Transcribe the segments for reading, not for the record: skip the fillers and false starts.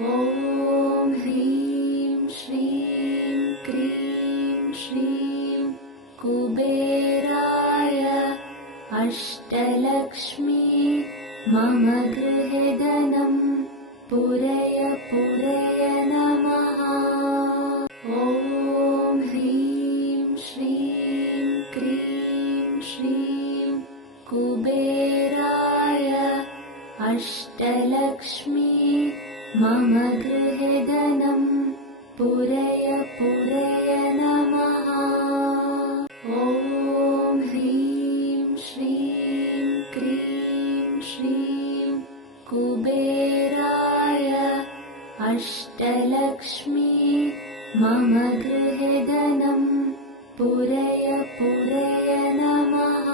ॐ ह्रीं श्रीं क्रीं श्रीं कुबेराय अष्टलक्ष्मी मम गृहे धनं पूरय पूरय नमः। ॐ ह्रीं श्रीं क्रीं श्रीं कुबेराय अष्टलक्ष्मी मम गृहे धनं पूरय पूरय नमः। ॐ ह्रीं श्रीं क्रीं श्रीं कुबेराय अष्टलक्ष्मी मम गृहे धनं पूरय पूरय नमः।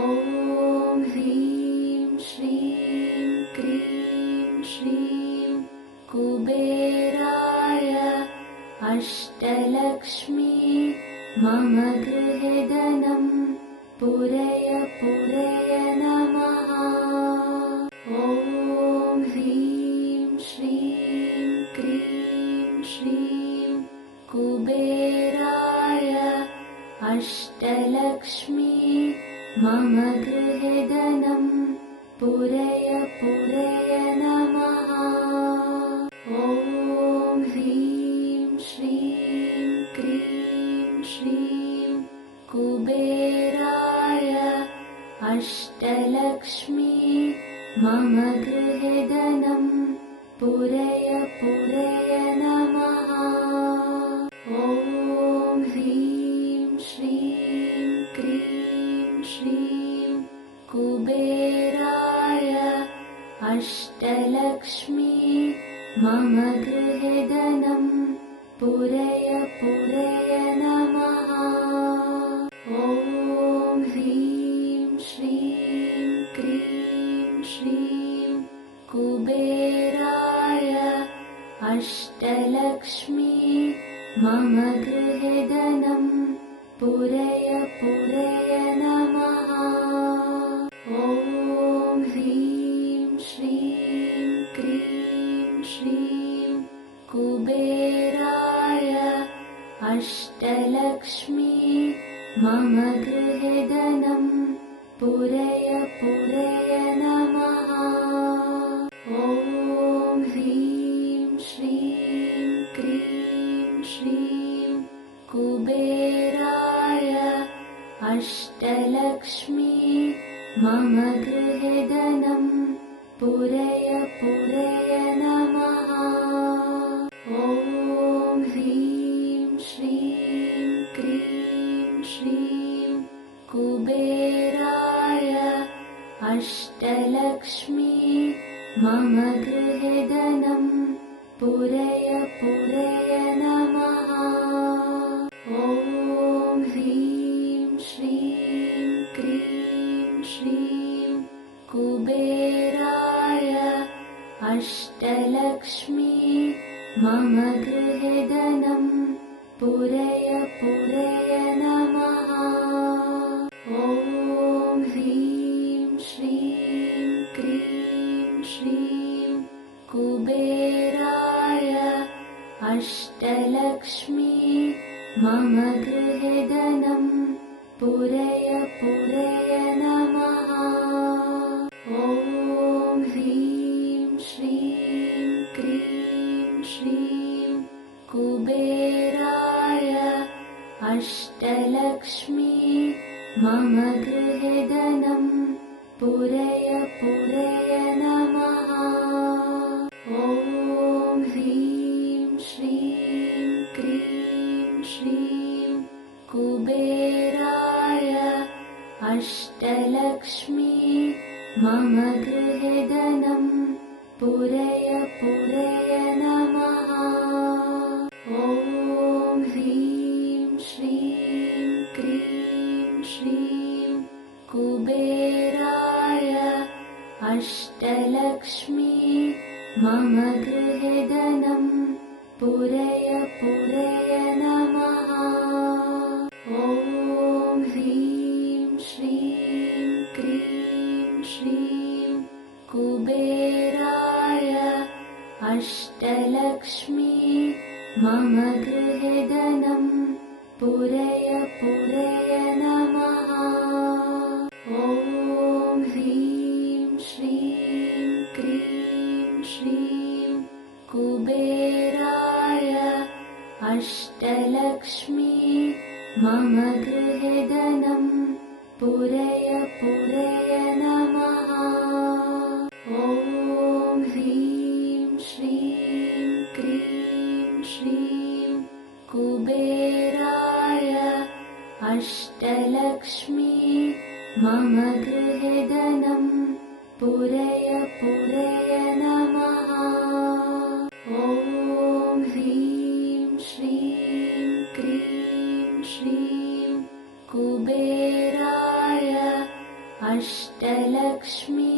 ॐ ह्रीं श्रीं क्रीं श्रीं कुबेराय अष्टलक्ष्मी मम गृहे धनं पूरय पूरय नमः। ॐ ह्रीं श्रीं क्रीं श्रीं कुबेराय अष्टलक्ष्मी मम गृहे धनं पूरय पूरय नमः। ॐ ह्रीं श्रीं क्रीं श्रीं कुबेराय अष्टलक्ष्मी मम गृहे धनं पूरय पूरय नमः। ॐ ह्रीं श्रीं क्रीं श्रीं कुबेराय अष्टलक्ष्मी मम गृहे धनं पूरय पूरय नमः। ॐ ह्रीं श्रीं क्रीं श्रीं कुबेराय अष्टलक्ष्मी मम गृहे धनं पूरय पूरय नमः। ॐ ह्रीं श्रीं क्रीं श्रीं कुबेराय अष्टलक्ष्मी मम गृहे धनं पूरय पूरय नमः। ॐ ह्रीं श्रीं क्रीं श्रीं कुबेराय अष्टलक्ष्मी मम गृहे धनं पूरय पूरय नमः। ॐ ह्रीं श्रीं क्रीं श्रीं कुबेराय अष्टलक्ष्मी मम गृहे धनं पूरय पूरय नमः। ॐ ह्रीं श्रीं क्रीं श्रीं कुबेराय अष्टलक्ष्मी मम गृहे धनं पूरय पूरय नमः। ॐ ह्रीं श्रीं क्रीं श्रीं कुबेराय अष्टलक्ष्मी मम गृहे धनं पूरय पूरय नमः। ॐ ह्रीं श्रीं क्रीं श्रीं कुबेराय अष्टलक्ष्मी मम गृहे धनं पूरय पूरय नमः। ॐ ह्रीं श्रीं क्रीं श्रीं कुबेराय अष्टलक्ष्मी मम गृहे धनं पूरय पूरय नमः। ॐ ह्रीं श्रीं क्रीं श्रीं कुबेराय अष्टलक्ष्मी मम गृहे धनं पूरय पूरय नमः। ॐ ह्रीं श्रीं क्रीं श्रीं कुबेराय अष्टलक्ष्मी मम गृहे धनं पूरय पूरय नमः। ॐ ह्रीं श्रीं क्रीं श्रीं कुबेराय अष्टलक्ष्मी मम गृहे धनं पूरय पूरय नमः। ॐ ह्रीं श्रीं क्रीं श्रीं कुबेराय अष्टलक्ष्मी मम गृहे धनं पूरय पूरय नमः। ॐ ह्रीं श्रीं क्रीं श्रीं कुबेराय अष्टलक्ष्मी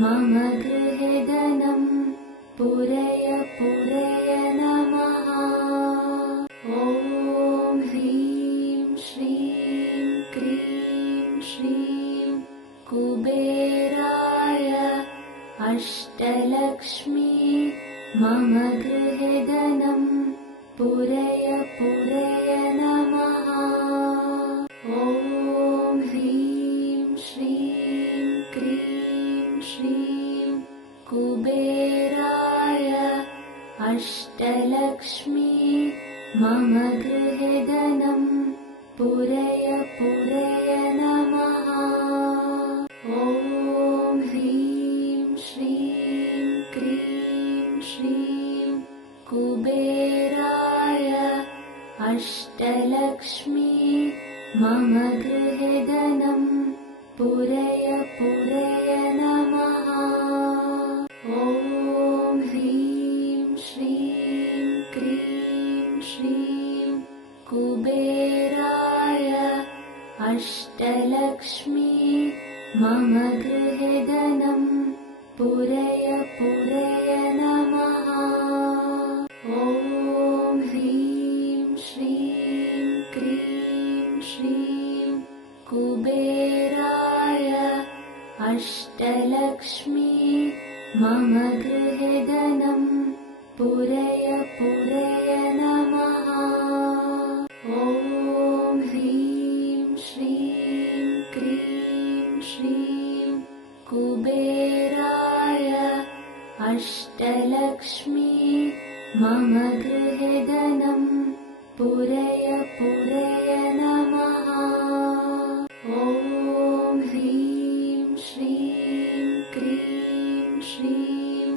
मम गृहे धनं पूरय पूरय नमः। ॐ ह्रीं श्रीं क्रीं श्रीं कुबेराय अष्टलक्ष्मी मम गृहे धनं पूरय पूरय नमः। ॐ ह्रीं श्रीं क्रीं श्रीं कुबेराय अष्टलक्ष्मी मम गृहे धनं पूरय पूरय नमः। ॐ ह्रीं श्रीं क्रीं श्रीं कुबेराय अष्टलक्ष्मी मम गृहे धनं पूरय पूरय नमः। ॐ ह्रीं श्रीं क्रीं श्रीं कुबेराय अष्टलक्ष्मी मम गृहे धनं पूरय पूरय नमः। ॐ ह्रीं श्रीं क्रीं श्रीं कुबेराय अष्टलक्ष्मी मम गृहे धनं पूरय पूरय नमः। ॐ ह्रीं श्रीं क्रीं श्रीं कुबेराय अष्टलक्ष्मी मम गृहे धनं पूरय पूरय नमः। ॐ ह्रीं श्रीं क्रीं श्रीं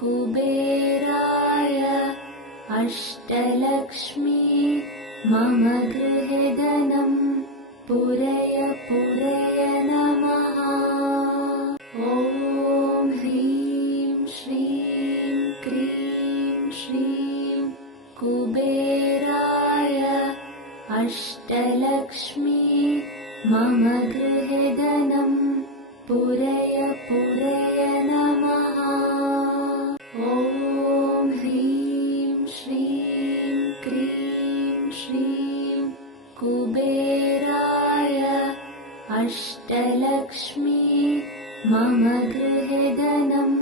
कुबेराय अष्टलक्ष्मी मम गृहे धनं पूरय पूरय नमः। ॐ ह्रीं श्रीं क्रीं श्रीं कुबेराय अष्टलक्ष्मी मम गृहे धनं पूरय पूरय नमः। ॐ ह्रीं श्रीं क्रीं श्रीं कुबेराय अष्टलक्ष्मी मम गृहे धनं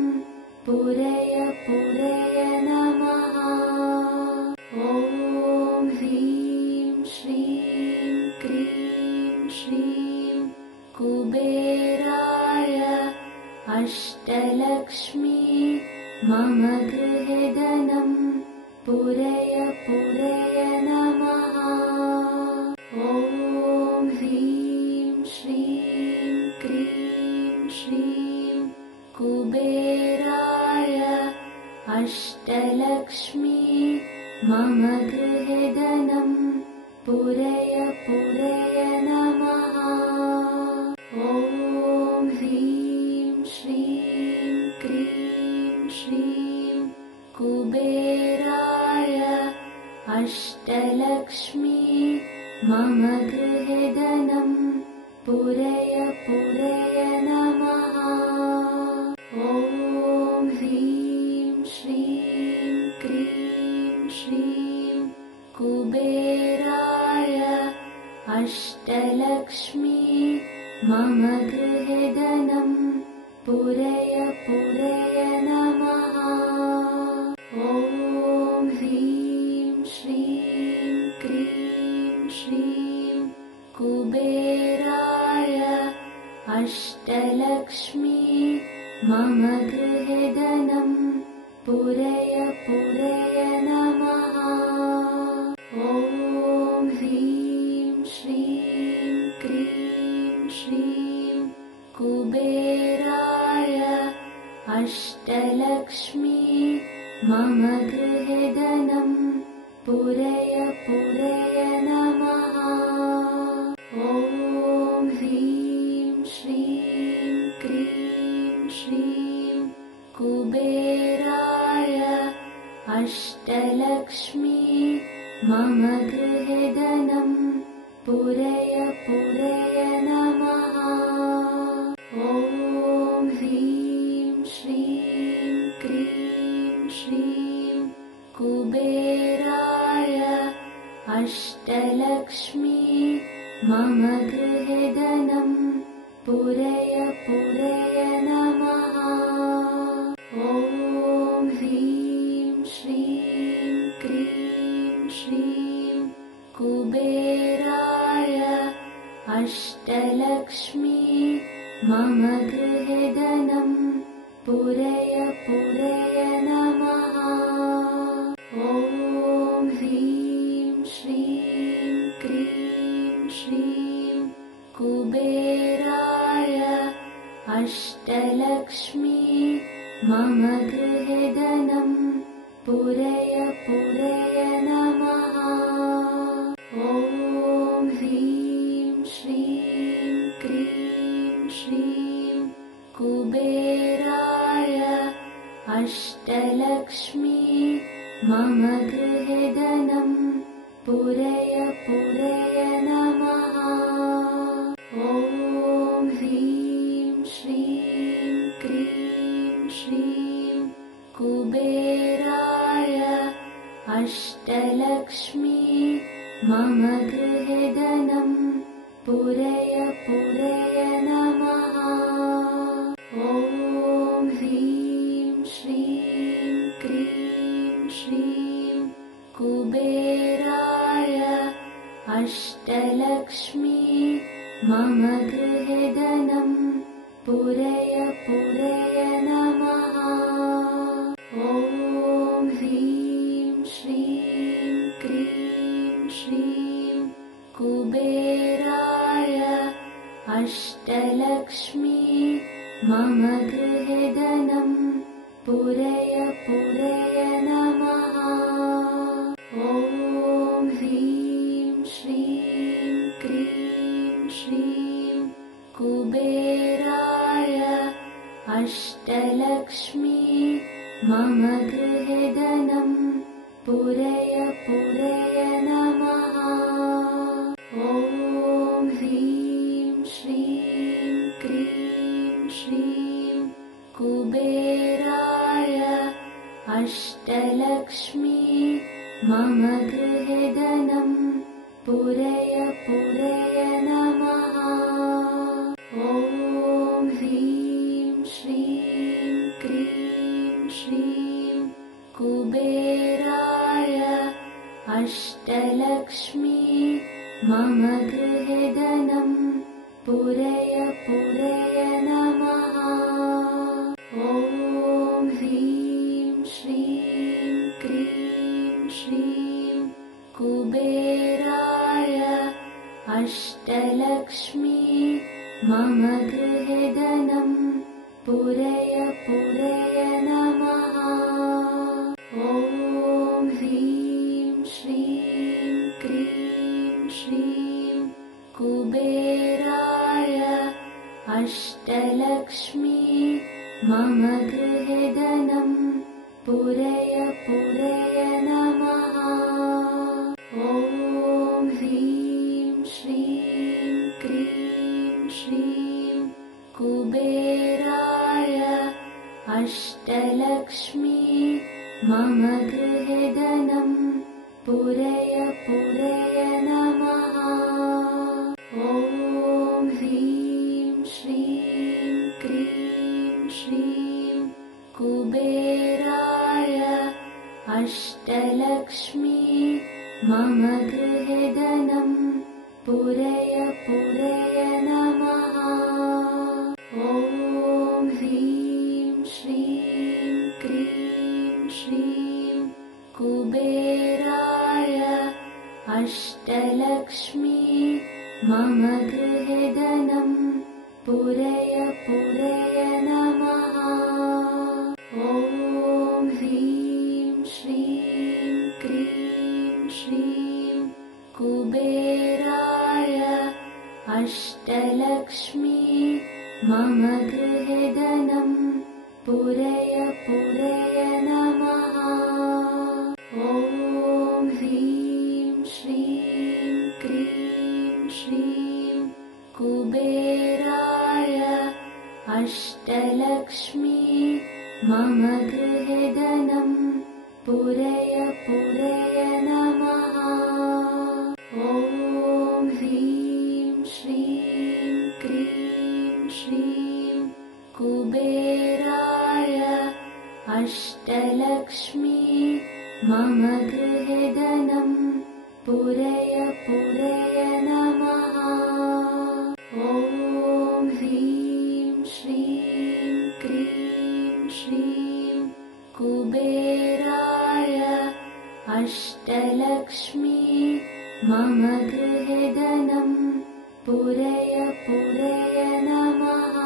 पूरय पूरय नमः। ॐ ह्रीं श्रीं क्रीं श्रीं कुबेराय अष्टलक्ष्मी मम गृहे धनं पूरय पूरय नमः। ॐ ह्रीं श्रीं क्रीं श्रीं कुबेराय अष्टलक्ष्मी मम गृहे धनं पूरय पूरय नमः। ॐ ह्रीं श्रीं क्रीं श्रीं कुबेराय अष्टलक्ष्मी मम गृहे धनं पूरय पूरय नमः। ॐ ह्रीं श्रीं क्रीं श्रीं कुबेराय अष्टलक्ष्मी मम गृहे धनं पूरय पूरय नमः। मम गृहे धनं पूरय पूरय नमः। ॐ ह्रीं श्रीं क्रीं श्रीं कुबेराय अष्टलक्ष्मी मम गृहे धनं पूरय पूरय नमः। ॐ ह्रीं श्रीं क्रीं श्रीं कुबेराय अष्टलक्ष्मी मम गृहे धनं पूरय पूरय नमः। ॐ ह्रीं श्रीं क्रीं श्रीं कुबेराय अष्टलक्ष्मी मम गृहे धनं पूरय पूरय नमः। ॐ ह्रीं श्रीं क्रीं श्रीं कुबेराय अष्टलक्ष्मी मम गृहे धनं पूरय पूरय नमः। ॐ ह्रीं श्रीं क्रीं श्रीं कुबेराय अष्टलक्ष्मी मम गृहे धनं पूरय पूरय नमः। ॐ ह्रीं श्रीं क्रीं श्रीं कुबेराय अष्टलक्ष्मी मम गृहे धनं पूरय पूरय नमः। ॐ ह्रीं श्रीं क्रीं श्रीं कुबेराय अष्टलक्ष्मी मम गृहे धनं पूरय पूरय नमः। ॐ ह्रीं श्रीं क्रीं श्रीं कुबेराय अष्टलक्ष्मी मम गृहे धनं पूरय पूरय नमः। ॐ ह्रीं श्रीं क्रीं श्रीं कुबेराय अष्टलक्ष्मी मम गृहे धनं पूरय पूरय नमः। ॐ ह्रीं श्रीं क्रीं श्रीं कुबेराय अष्टलक्ष्मी मम गृहे धनं पूरय पूरय नमः। ॐ ह्रीं श्रीं क्रीं श्रीं कुबेराय अष्टलक्ष्मी मम गृहे धनं पूरय पूरय नमः। ॐ ह्रीं श्रीं क्रीं श्रीं कुबेराय अष्टलक्ष्मी मम गृहे धनं पूरय पूरय नमः। ॐ ह्रीं श्रीं क्रीं श्रीं कुबेराय अष्टलक्ष्मी मम गृहे धनं पूरय पूरय नमः। ॐ ह्रीं श्रीं क्रीं श्रीं कुबेराय अष्टलक्ष्मी मम गृहे धनं पूरय पूरय नमः। ॐ ह्रीं श्रीं क्रीं श्रीं कुबेराय अष्टलक्ष्मी मम गृहे धनं पूरय पूरय नमः। ॐ ह्रीं श्रीं क्रीं श्रीं कुबेराय अष्टलक्ष्मी मम गृहे धनं पूरय पूरय नमः। ॐ ह्रीं कुबेराय अष्टलक्ष्मी मम गृहे धनं पूरय पूरय नमः। ॐ ह्रीं श्रीं क्रीं श्रीं कुबेराय अष्टलक्ष्मी मम गृहे धनं पूरय पूरय नमः। ॐ ह्रीं श्रीं क्रीं श्रीं कुबेराय अष्टलक्ष्मी मम गृहे धनं पूरय पूरय नमः। ॐ ह्रीं श्रीं क्रीं श्रीं कुबेराय अष्टलक्ष्मी मम गृहे धनं पूरय पूरय नमः। ॐ ह्रीं श्रीं क्रीं श्रीं कुबेराय अष्टलक्ष्मी मम गृहे धनं पूरय पूरय नमः।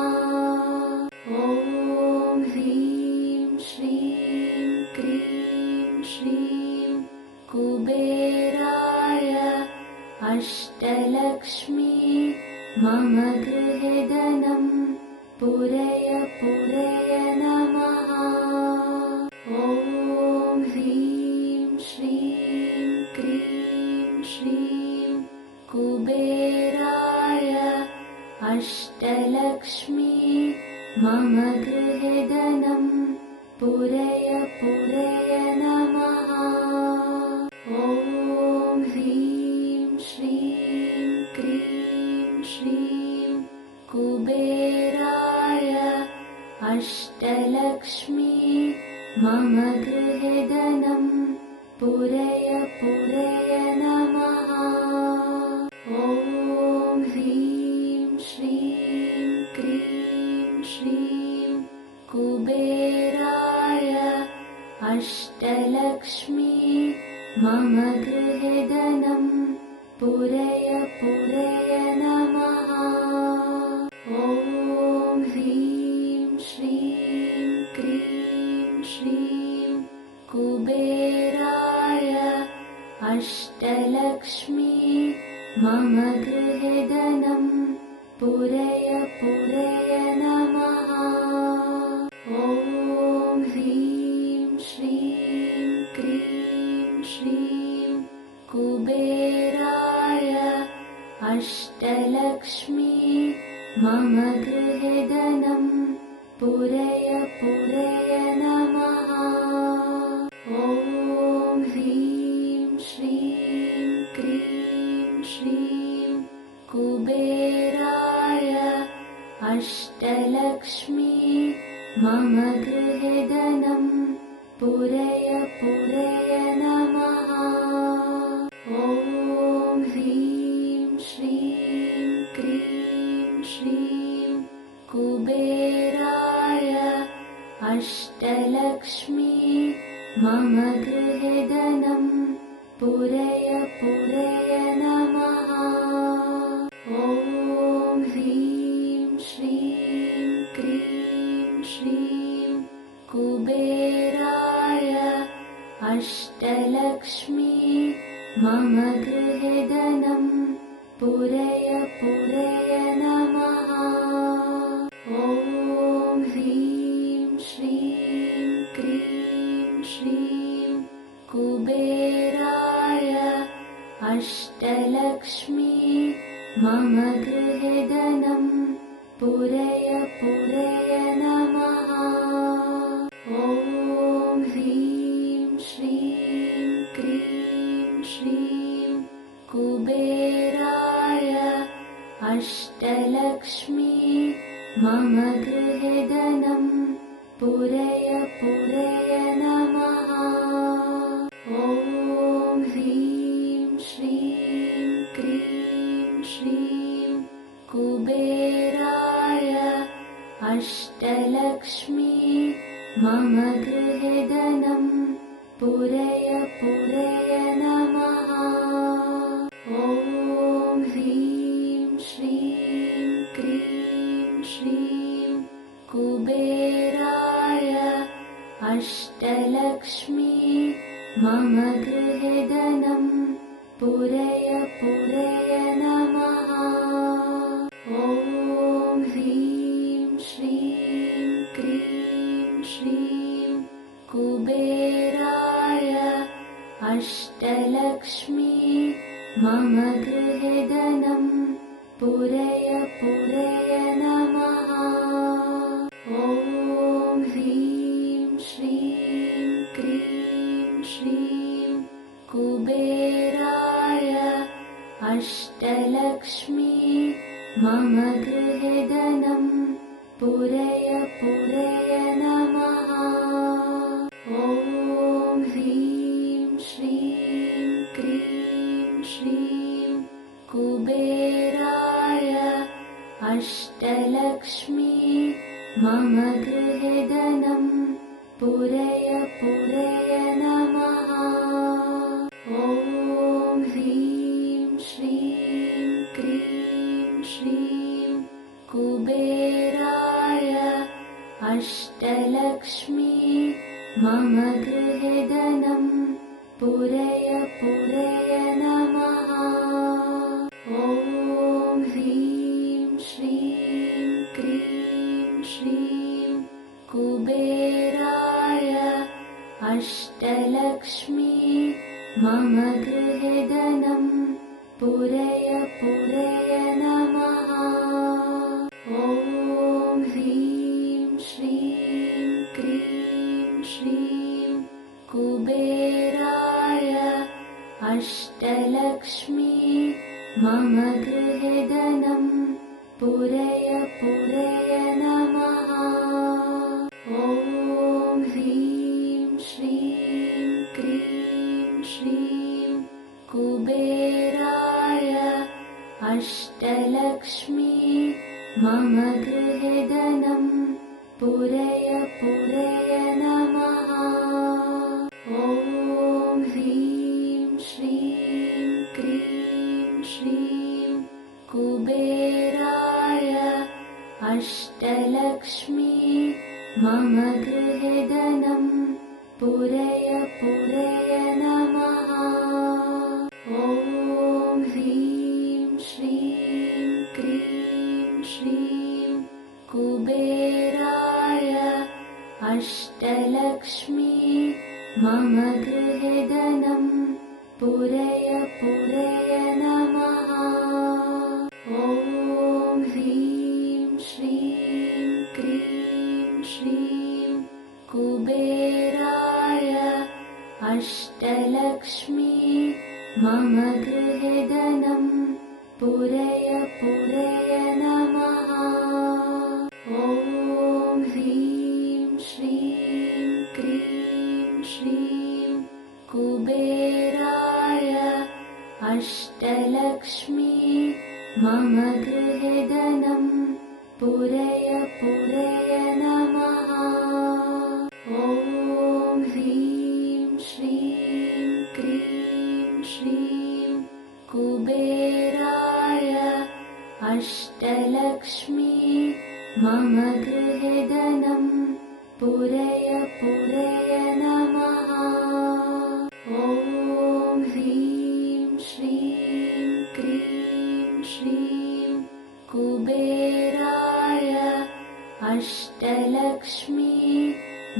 ॐ ह्रीं श्रीं क्रीं श्रीं कुबेराय अष्टलक्ष्मी मम गृहे धनं पूरय पूरय नमः। ॐ ह्रीं श्रीं क्रीं श्रीं कुबेराय अष्टलक्ष्मी मम गृहे धनं पूरय पूरय नमः। ॐ ह्रीं श्रीं क्रीं श्रीं कुबेराय अष्टलक्ष्मी मम गृहे धनं पूरय पूरय नमः। ॐ ह्रीं श्रीं क्रीं श्रीं कुबेराय अष्टलक्ष्मी मम गृहे धनं पूरय पूरय नमः। ॐ ह्रीं श्रीं क्रीं श्रीं कुबेराय अष्टलक्ष्मी मम गृहे धनं पूरय पूरय नमः। ॐ ह्रीं श्रीं क्रीं श्रीं कुबेराय अष्टलक्ष्मी मम गृहे धनं पूरय पूरय नमः। ॐ ह्रीं श्रीं क्रीं श्रीं कुबेराय अष्टलक्ष्मी मम गृहे धनं पूरय पूरय नमः। ॐ ह्रीं श्रीं क्रीं श्रीं कुबेराय अष्टलक्ष्मी मम गृहे धनं पूरय पूरय नमः। ॐ ह्रीं श्रीं क्रीं श्रीं कुबेराय अष्टलक्ष्मी मम गृहे धनं पूरय पूरय नमः। ॐ ह्रीं श्रीं क्रीं श्रीं कुबेराय अष्टलक्ष्मी मम गृहे धनं पूरय पूरय नमः। ॐ ह्रीं श्रीं क्रीं श्रीं कुबेराय अष्टलक्ष्मी मम गृहे धनं पूरय पूरय नमः। ॐ ह्रीं श्रीं क्रीं श्रीं कुबेराय अष्टलक्ष्मी मम गृहे धनं पूरय अष्टलक्ष्मी मम गृहे धनं पूरय पूरय नमः। ॐ ह्रीं श्रीं क्रीं श्रीं कुबेराय अष्टलक्ष्मी मम गृहे धनं पूरय पूरय नमः। ॐ ह्रीं श्रीं क्रीं श्रीं कुबेराय अष्टलक्ष्मी मम गृहे धनं पूरय पूरय नमः। ॐ ह्रीं श्रीं क्रीं श्रीं कुबेराय अष्टलक्ष्मी मम गृहे धनं पूरय पूरय नमः। ॐ ह्रीं श्रीं क्रीं श्रीं कुबेराय अष्टलक्ष्मी मम गृहे धनं पूरय पूरय नमः। ॐ ह्रीं श्रीं क्रीं श्रीं कुबेराय अष्टलक्ष्मी मम गृहे धनं पूरय पूरय नमः। ॐ ह्रीं श्रीं क्रीं श्रीं कुबेराय अष्टलक्ष्मी मम गृहे धनं पूरय पूरय नमः। ॐ ह्रीं श्रीं क्रीं श्रीं कुबेराय अष्टलक्ष्मी मम गृहे धनं पूरय पूरय नमः। ॐ ह्रीं श्रीं क्रीं श्रीं कुबेराय अष्टलक्ष्मी मम गृहे धनं पूरय पूरय नमः। ॐ ह्रीं श्रीं क्रीं श्रीं कुबेराय अष्टलक्ष्मी मम गृहे धनं पूरय पूरय नमः। ॐ ह्रीं श्रीं क्रीं श्रीं कुबेराय अष्टलक्ष्मी मम गृहे धनं पूरय पूरय नमः। ॐ ह्रीं श्रीं क्रीं श्रीं कुबेराय अष्टलक्ष्मी मम गृहे धनं पूरय पूरय नमः। ॐ ह्रीं श्रीं क्रीं श्रीं कुबेराय अष्टलक्ष्मी मम गृहे धनं पूरय पूरय नमः। ॐ ह्रीं श्रीं क्रीं श्रीं कुबेराय अष्टलक्ष्मी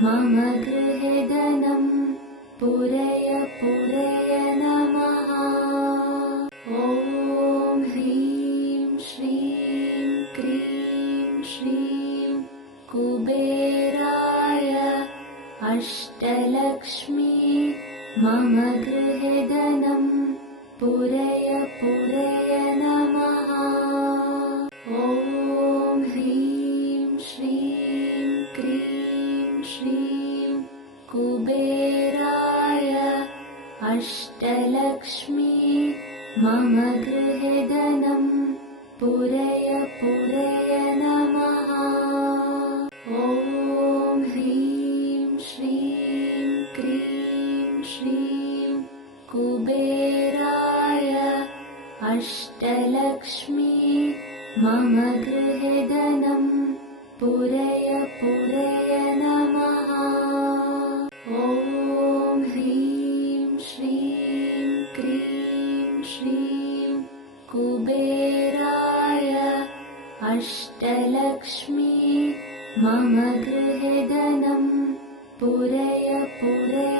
मम गृहे धनं पूरय पूरय नमः। ॐ ह्रीं श्रीं क्रीं श्रीं कुबेराय अष्टलक्ष्मी मम गृहे धनं पूरय पूरय नमः। ॐ ह्रीं श्रीं क्रीं श्रीं कुबेराय अष्टलक्ष्मी मम गृहे धनं पूरय पूरय नमः। ॐ ह्रीं श्रीं क्रीं श्रीं कुबेराय अष्टलक्ष्मी मम गृहे धनं पूरय पूरय नमः। ॐ अष्टलक्ष्मी मम गृहे धनं पूरय पूरय